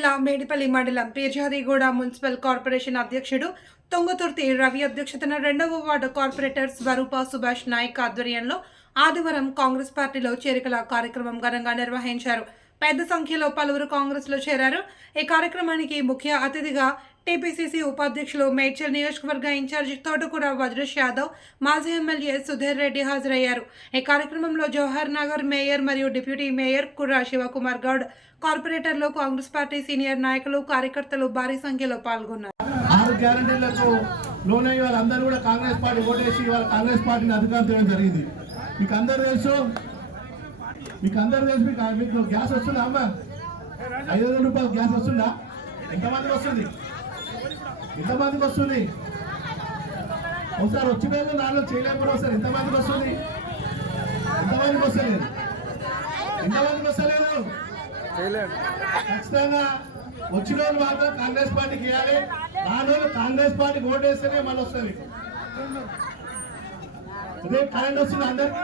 జిల్లా మేడిపల్లి మండలం Peerzadiguda municipal corporation అధ్యక్షుడు తొంగతుర్తి రవి అధ్యక్షతన 2వ వార్డు కార్పొరేటర్ స్వరూప సుభాష్ నాయక్ ఆధ్వర్యంలో ఆదివారం కాంగ్రెస్ పార్టీలో చేరికల కార్యక్రమం ఘనంగా నిర్వహించారు. పెద్ద సంఖ్యలో పలువురు కాంగ్రెస్లో చేరారు. ఈ కార్యక్రమానికి ముఖ్య అతిథిగా టీపీసీసీ ఉపాధ్యక్షులు మేడ్చల్ నియోజకవర్గ ఇన్ఛార్జి తోటకూర వజ్రేష్ యాదవ్, మాజీ ఎమ్మెల్యే సుధీర్ రెడ్డి హాజరయ్యారు. ఈ కార్యక్రమంలో జవహర్ నగర్ మేయర్ మరియు డిప్యూటీ మేయర్ కుర్రా శివకుమార్ గౌడ్, కార్పొరేటర్లు, కాంగ్రెస్ పార్టీ సీనియర్ నాయకులు, కార్యకర్తలు భారీ సంఖ్యలో పాల్గొన్నారు. 6 గ్యారెంటీలకు లోనయ్యి వాళ్ళందరూ కూడా కాంగ్రెస్ పార్టీ ఓటేసి వాళ్ళ కాంగ్రెస్ పార్టీని అధికారం చేయడం జరిగింది. మీకు అందరూ తెలుసు మీకు గ్యాస్ వస్తుందా అమ్మా? 500 రూపాయలు గ్యాస్ వస్తుందా? ఎంతమందికి వస్తుంది? ఒకసారి వచ్చిపోయింది నాలో చేయలేకపోతే వస్తారు. ఎంతమందికి వస్తుంది? ఎంతమందికి వస్తలేదు? ఖచ్చితంగా వచ్చిన వాళ్ళు మాత్రం కాంగ్రెస్ పార్టీకి ఇవ్వాలి. రాను కాంగ్రెస్ పార్టీకి ఓటేస్తేనే మళ్ళీ వస్తుంది. అదే కరెంట్ వస్తుంది అందరికి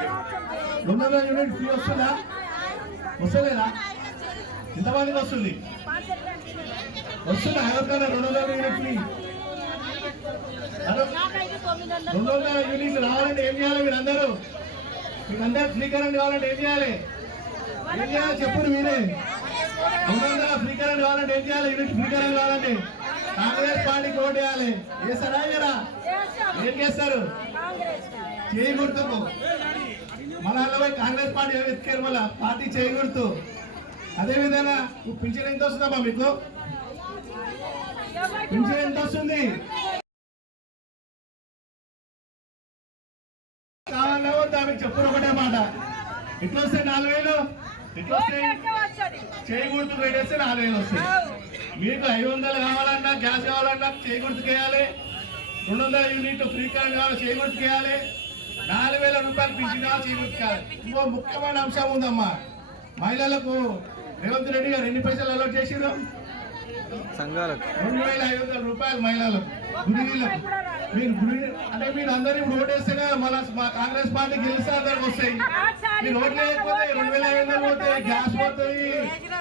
200 యూనిట్ ఫ్రీ వస్తుందా? వస్తలేదా? ఎంతమందికి వస్తుందా? ఎవరికైనా 200 యూనిట్ ఫ్రీ? 200 యూనిట్లు రావాలంటే ఏం చేయాలి? మీకందరూ ఫ్రీ కరెంట్ కావాలంటే ఏం చేయాలి? చెప్పుడు మీరే. 200 ఫ్రీ కరెంట్ కావాలంటే ఏం చేయాలి? యూనిట్ ఫ్రీ కరెంట్ కావాలంటే కాంగ్రెస్ పార్టీకి ఓటు వేయాలి. వేస్తారా? ఏం చేస్తారు? చేయకూడదు. మన కాంగ్రెస్ పార్టీ ఎత్తుకారు, మళ్ళా పార్టీ చేయకూడదు. అదేవిధంగా పింఛన్ ఎంత వస్తుందమ్మా? మీకు పింఛన్ ఎంత వస్తుంది? కావాలన్నా వద్దా? మీకు చెప్పుడు ఒకటే మాట. ఎట్లా వస్తాయి? 4000. ఎట్లా వస్తాయి? చేయకూడదు పెట్టేస్తే 4000 వస్తాయి. మీకు 500 కావాలన్నా, గ్యాస్ కావాలన్నా చేయకూడదు వేయాలి. 200 యూనిట్ ఫ్రీ కరెంట్ కావాలి, చేయకూడదు వేయాలి. 4000 రూపాయలు పింఛన్ కావాలి, చేయకూడదు వేయాలి. ఇంకో ముఖ్యమైన అంశం ఉందమ్మా. మహిళలకు రేవంత్ రెడ్డి గారు ఎన్ని పైసలు అలౌట్ చేసిరు? 2500 రూపాయలు మహిళలకు, గుడిలకు. అంటే మీరు అందరూ ఇప్పుడు ఓటేస్తేనే మళ్ళీ మా కాంగ్రెస్ పార్టీ గెలిస్తే అందరికి వస్తాయి. మీరు ఓట్లు వేయకపోతే 2500 పోతాయి, గ్యాస్ పోతాయి,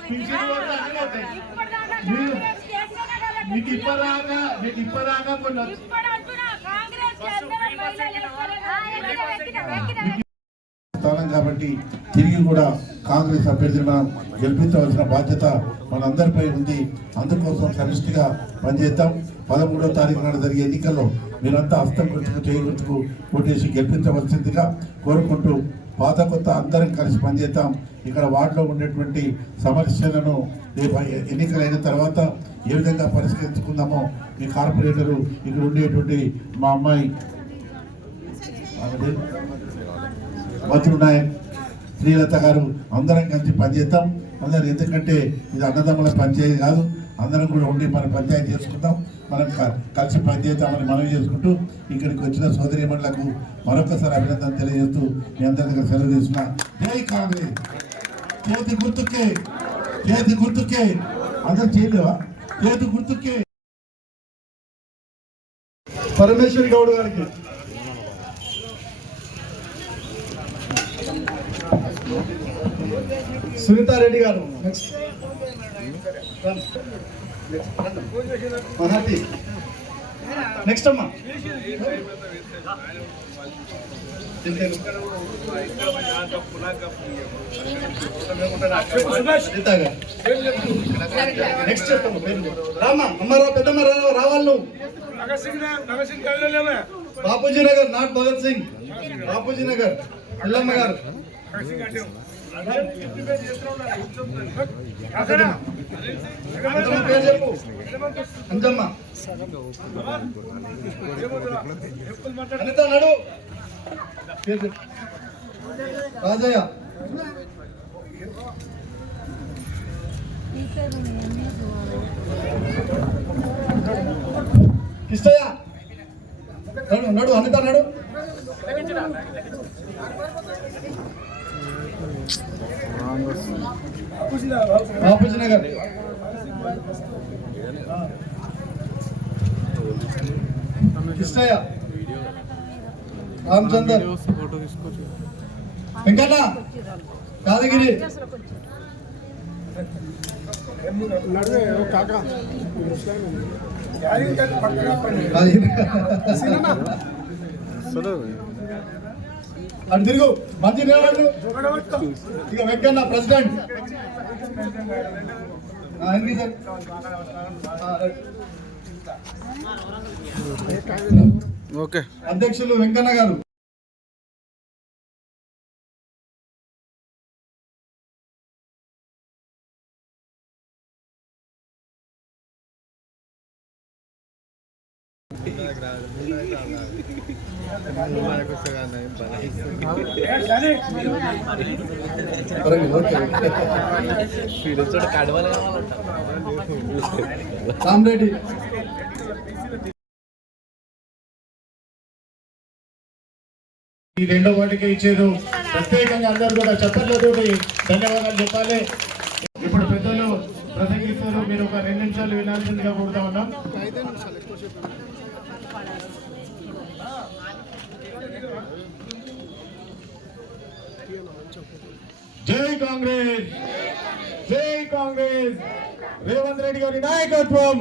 పింఛన్ పోతాయి, అన్ని పోతాయి. మీకు ఇప్పటిదాకా కొన్ని కాబట్టి తిరిగి కూడా కాంగ్రెస్ అభ్యర్థిని మనం గెలిపించవలసిన బాధ్యత మనందరిపై ఉంది. అందుకోసం సమిష్టిగా పనిచేద్దాం. 13వ తారీఖు నాడు జరిగే ఎన్నికల్లో మీరంతా హస్తం గుర్తుకు, చేయి గుర్తుకు ఓటేసి గెలిపించవలసిందిగా కోరుకుంటూ పాత కొత్త అందరం కలిసి పనిచేద్దాం. ఇక్కడ వార్డులో ఉండేటువంటి సమస్యలను రేపు ఎన్నికలైన తర్వాత ఏ విధంగా పరిష్కరించుకుందామో మీ కార్పొరేటరు, ఇక్కడ ఉండేటువంటి మా అమ్మాయి మధురు నాయక్, శ్రీలత గారు అందరం కలిసి పనిచేద్దాం. అందరం, ఎందుకంటే ఇది అన్నదమ్ముల పంచాయతీ కాదు. అందరం కూడా ఉండి మన పంచాయతీ చేసుకుందాం, మనం కలిసి పనిచేద్దామని మనవి చేసుకుంటూ ఇక్కడికి వచ్చిన సోదరీమణులకు మరొకసారి అభినందన తెలియజేస్తూ మీ అందరి దగ్గర సెలవు తీసుకున్నా. జై కాంగ్రెస్. చేతి గుర్తుకే అందరు చేయలేవా? చేతి గుర్తుకే. పరమేశ్వరి గౌడ్ గారికి, సునీతారెడ్డి గారు, నెక్స్ట్ మహాతి, నెక్స్ట్ అమ్మా నెక్స్ట్ చెప్పమ్మా పేరు రామ్మా. అమ్మారావు, పెద్దమ్మ రావాలి నువ్వు. బాపూజీ నగర్, నాట్ భగత్ సింగ్, బాపూజీ నగర్. పిల్లమ్మ గారు, పేరు చెప్పు. అంజమ్మ, అనిత నడు, పేరు చెప్పు. రాజయ్య, కిష్టయ్య నడు, అనిత నడు. బాపూజీ నగర్, కిష్టయ్య, రామచందర్, వెంకట, యాదగిరి, అటు తిరుగు మంచి ఇక వెంకన్న ప్రెసిడెంట్ ఓకే అధ్యక్షులు వెంకన్న గారు. రామరెడ్డి ఈ రెండో వాటికి ఇచ్చారు. ప్రత్యేకంగా అందరూ కూడా చప్పట్లతోటి ధన్యవాదాలు చెప్పాలి. ఇప్పుడు పెద్దలు ప్రసంగిస్తారు, మీరు ఒక 2 నిమిషాలు వినాల్సిందిగా కోరుతా ఉన్నాం. జై కాంగ్రెస్, జై కాంగ్రెస్, రేవంత్ రెడ్డి గారి నాయకత్వం.